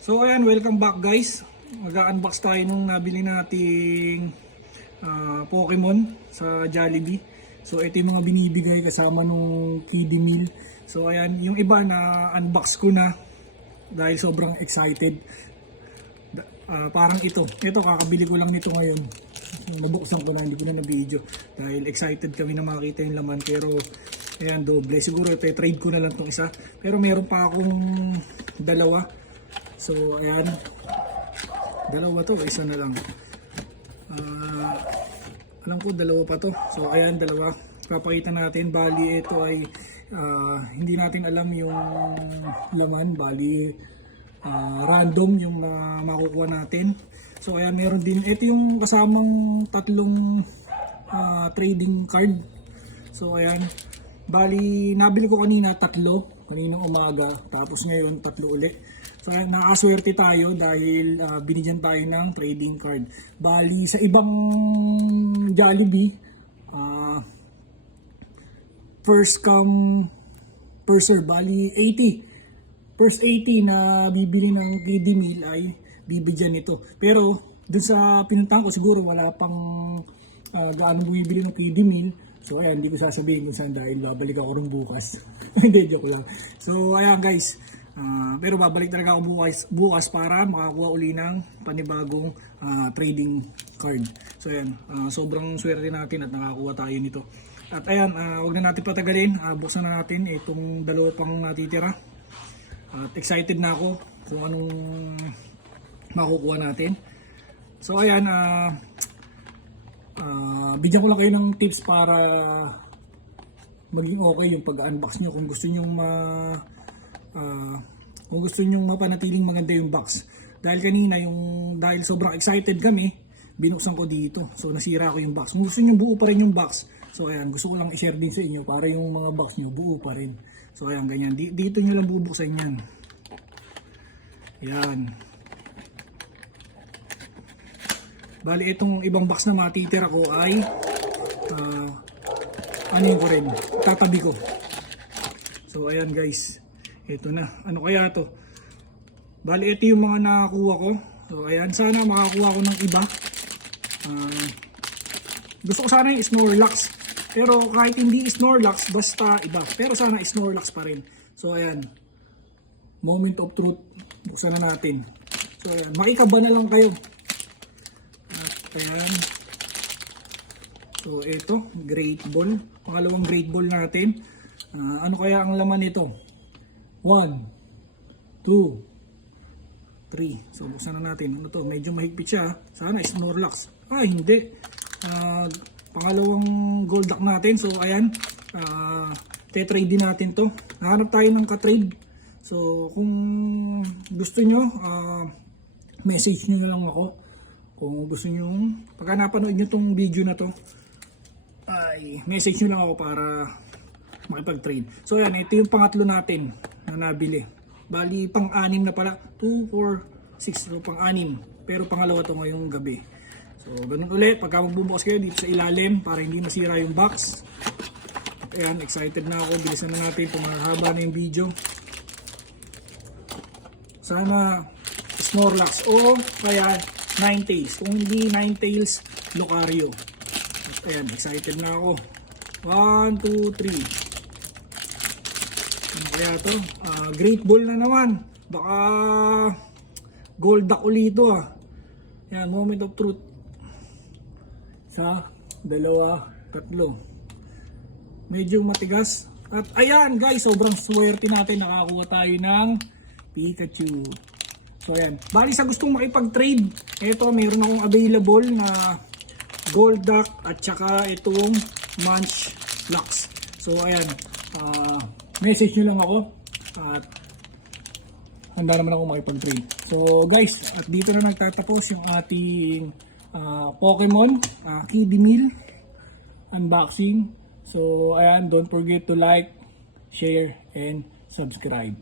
So ayan, welcome back guys. Mag-unbox tayo nung nabili nating Pokemon sa Jollibee. So ito yung mga binibigay kasama nung kiddie meal. So ayan, yung iba na unbox ko na dahil sobrang excited. Parang ito kakabili ko lang nito ngayon. Mabuksan ko na, hindi ko na na-video dahil excited kami na makita yung laman. Pero ayan, doble. Siguro trade ko na lang tong isa. Pero meron pa akong dalawa. So ayan, dalawa to, isa na lang. Alam ko dalawa pa to. So ayan, dalawa. Papakita natin. Bali ito ay hindi natin alam yung laman. Bali random yung makukuha natin. So ayan, meron din. Ito yung kasamang tatlong trading card. So ayan, bali nabili ko kanina kaninang umaga. Tapos ngayon tatlo ulit. So nakaswerte tayo dahil binigyan tayo ng trading card. Bali sa ibang Jollibee, first come first serve. Bali 80. First 80 na bibili ng kiddie meal ay bibigyan nito. Pero dun sa pinuntahan ko siguro wala pang gaano bumibili ng kiddie meal. So ayan, hindi ko sasabihin kung saan dahil babalik ako rin bukas. Hindi, joke lang. So ayan guys. Pero babalik talaga ako bukas para makakuha uli ng panibagong trading card. So ayan, sobrang swerte natin at nakakuha tayo nito. At ayan, wag na natin patagalin, buksan na natin itong dalawa pang natitira. At excited na ako kung anong makukuha natin. So ayan, bigyan ko lang kayo ng tips para maging okay yung pag-unbox nyo kung gusto nyo mapanatiling maganda yung box. Dahil kanina dahil sobrang excited kami, binuksan ko dito. So nasira ko yung box. Kung gusto nyo buo pa rin yung box, so ayan, gusto ko lang i-share din sa inyo para yung mga box nyo buo pa rin. So ayan, ganyan. Dito nyo lang bubuksan yan. Yan. Bali itong ibang box na matitira ko ay ano ko rin, tatabi ko. So ayan guys, ito na. Ano kaya to? Bali ito yung mga nakakuha ko. So ayan, sana makakuha ko ng iba. Gusto ko sana yung Snorlax. Pero kahit hindi Snorlax, basta iba. Pero sana Snorlax pa rin. So ayan, moment of truth. Buksan na natin. So ayan, makikaba na lang kayo. At ayan. So ito, Great Ball. Pangalawang Great Ball natin. Ano kaya ang laman nito? 1, 2, 3. So buksan na natin. Ano to? Medyo mahigpit siya. Sana Snorlax. Hindi. Pangalawang Golduck natin. So ayan. Tetrade din natin to. Nahanap tayo ng ka-trade. So kung gusto nyo, message nyo na lang ako. Kung gusto nyo, pagka napanood nyo tong video na to, ay message nyo lang ako para makipag-trade. So ayan, ito yung pangatlo natin na nabili. Bali pang-anim na pala. 2, 4, 6. So pang-anim. Pero pangalawa to ngayong gabi. So ganun ulit. Pagka magbubukas kayo dito sa ilalim para hindi masira yung box. At ayan, excited na ako. Bilisan na natin. Pumahaba na yung video. Sana Snorlax o kaya Ninetales. Kung hindi Ninetales, Lucario. At ayan, excited na ako. 1, 2, 3. Ano kaya to? Great Ball na naman. Baka Golduck ulit ito Yan, moment of truth. Sa dalawa, tatlo. Medyo matigas. At ayan guys, sobrang swerte natin. Nakakuha tayo ng Pikachu. So ayan. Bali sa gustong makipag-trade, eto meron akong available na Golduck at saka itong Munchlax. So ayan. Message nyo lang ako at handa naman ako makipag-trade. So guys, at dito na nagtatapos yung ating Pokemon kiddie meal unboxing. So ayan, don't forget to like, share, and subscribe.